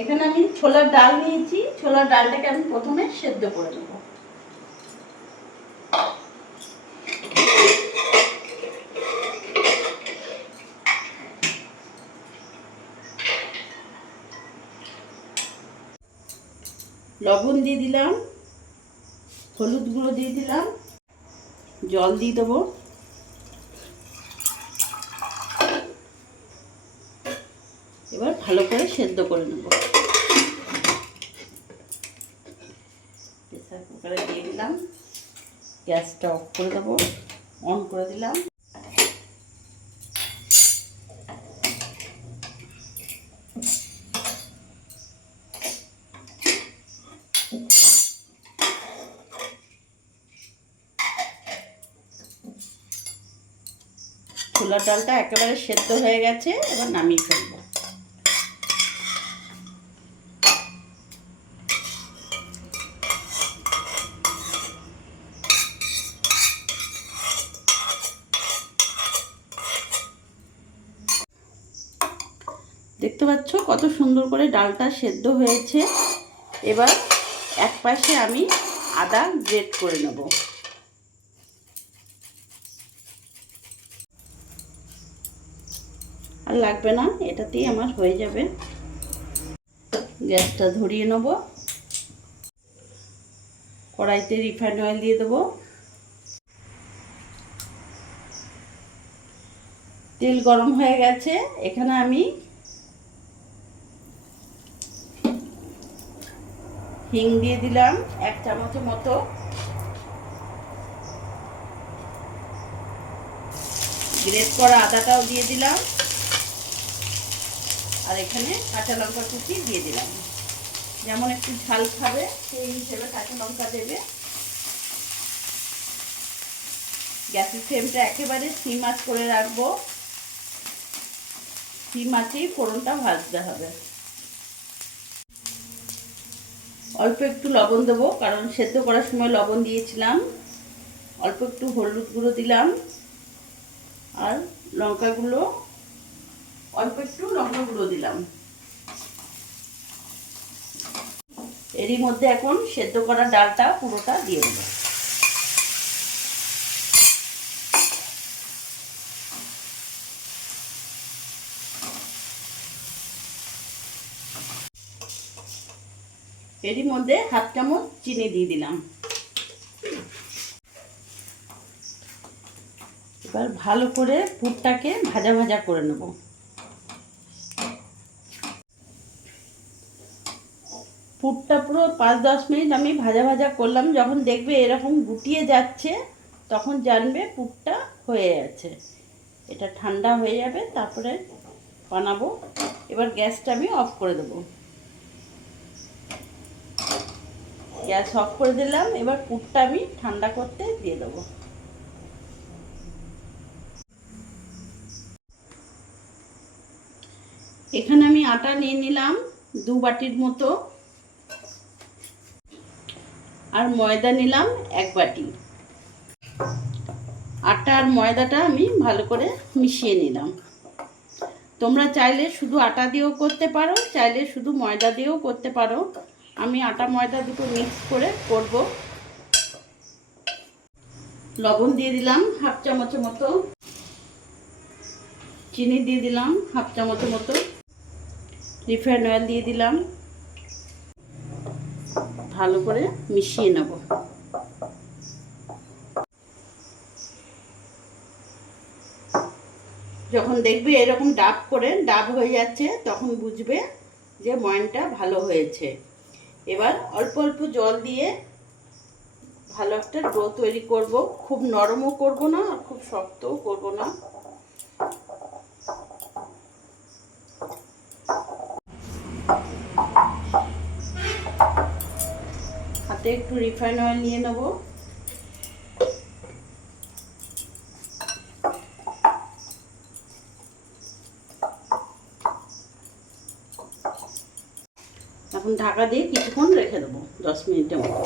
এখানে আমি ছোলার ডাল নিয়েছি, ছোলার ডালটাকে আমি প্রথমে সেদ্ধ করে নেব। লবণ দিয়ে দিলাম, হলুদ গুঁড়ো দিয়ে দিলাম, জল দিয়ে দেবো। এবার ভালো করে সেদ্ধ করে নেব। প্রেসার কুকারে দিয়ে দিলাম, গ্যাসটা অফ করে দেবো, অন করে দিলাম। ছোলার ডালটা একেবারে সেদ্ধ হয়ে গেছে, এবার নামিয়ে ফেলবো। দেখতে পাচ্ছ কত সুন্দর করে ডালটা সেদ্ধ হয়েছে। এবার এক পাশে আমি আদা গ্রেট করে নেব। আর লাগবে না, এটাতেই আমার হয়ে যাবে। গ্যাসটা ধরিয়ে নেব, কড়াইতে রিফাইন্ড অয়েল দিয়ে দেবো। তেল গরম হয়ে গেছে, এখানে আমি হিং দিয়ে দিলাম 1 চামচের মতো, গ্রেট করা আদাটাও দিয়ে দিলাম, আর এখানে কাঁচা লঙ্কা কুচি দিয়ে দিলাম। যেমন একটু ঝাল খাবে সেই হিসেবে কাঁচা লঙ্কা দেবে। গ্যাসের ফ্লেমটা একেবারে সিম আঁচ করে রাখবো, সিম আঁচেই ফোড়নটা ভাজতে হবে। অল্প একটু লবণ দেবো, কারণ সেদ্ধ করার সময় লবণ দিয়েছিলাম। অল্প একটু হলুদ গুঁড়ো দিলাম, আর লঙ্কাগুলো অল্প একটু লঙ্কা গুঁড়ো দিলাম। এরই মধ্যে এখন সেদ্ধ করা ডালটা পুরোটা দিয়ে দেবো। এরই মধ্যে 1/2 চামচ চিনি দিয়ে দিলাম। এবার ভালো করে পুরটাকে ভাজা ভাজা করে নেব। পুরটা পুরো 5-10 মিনিট আমি ভাজা ভাজা করলাম। যখন দেখবে এরকম গুটিয়ে যাচ্ছে, তখন জানবে পুরটা হয়ে গেছে। এটা ঠান্ডা হয়ে যাবে, তারপরে বানাবো। এবার গ্যাসটা আমি অফ করে দেবো। গ্যাস অফ করে দিলাম। এবার পুরটা আমি ঠান্ডা করতে দিয়ে দেবো। এখানে আমি আটা নিয়ে নিলাম 2 বাটির মতো, আর ময়দা নিলাম 1 বাটি। আটা আর ময়দাটা আমি ভালো করে মিশিয়ে নিলাম। তোমরা চাইলে শুধু আটা দিয়েও করতে পারো, চাইলে শুধু ময়দা দিয়েও করতে পারো। আমি আটা ময়দা দুটো মিক্স করে করব। লবণ দিয়ে দিলাম 1/2 চামচের মতো, চিনি দিয়ে দিলাম 1/2 চামচের মতো, রিফাইন্ড অয়েল দিয়ে দিলাম। ভালো করে মিশিয়ে নেব। যখন দেখবে এরকম ডাব হয়ে যাচ্ছে, তখন বুঝবে যে ময়ানটা ভালো হয়েছে। এবার অল্প অল্প জল দিয়ে ভালো একটা ডো তৈরি করব। খুব নরমও করব না, আর খুব শক্তও করব না। হাতে একটু রিফাইন্ড অয়েল নিয়ে নেব। এখন ঢাকা দিয়ে কিছুক্ষণ রেখে দেবো, 10 মিনিটের মতো।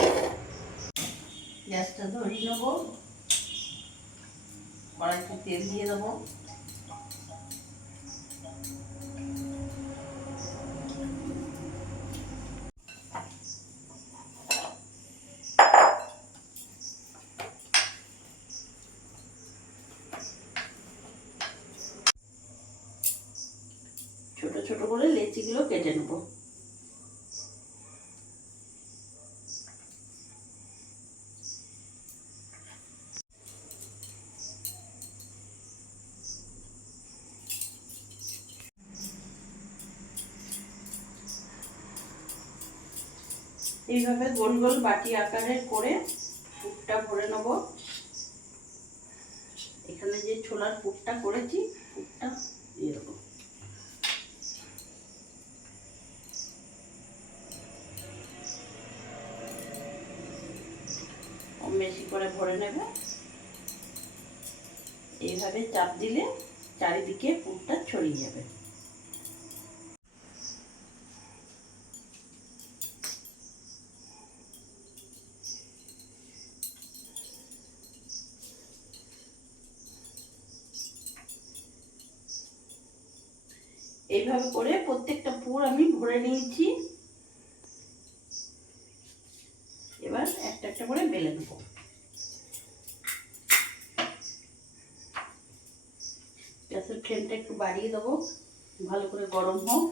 গ্যাসটা ধরিয়ে নেব, কড়াইতে তেল দিয়ে দেবো। ছোট করে লেচিগুলো কেটে নেব। এইভাবে গোল গোল বাটি আকারের করে পুরটা ভরে নেব। এখানে যে ছোলার পুরটা করেছি, পুরটা দিয়ে দেবো। কম বেশি করে ভরে নেবে। এইভাবে চাপ দিলে চারিদিকে পুরটা ছড়িয়ে যাবে। এইভাবে করে প্রত্যেকটা পুর আমি ভরে নিয়েছি। এবার একটা একটা করে বেলে নেব। গ্যাসের ফ্লেমটা একটু বাড়িয়ে দেবো, ভালো করে গরম হোক।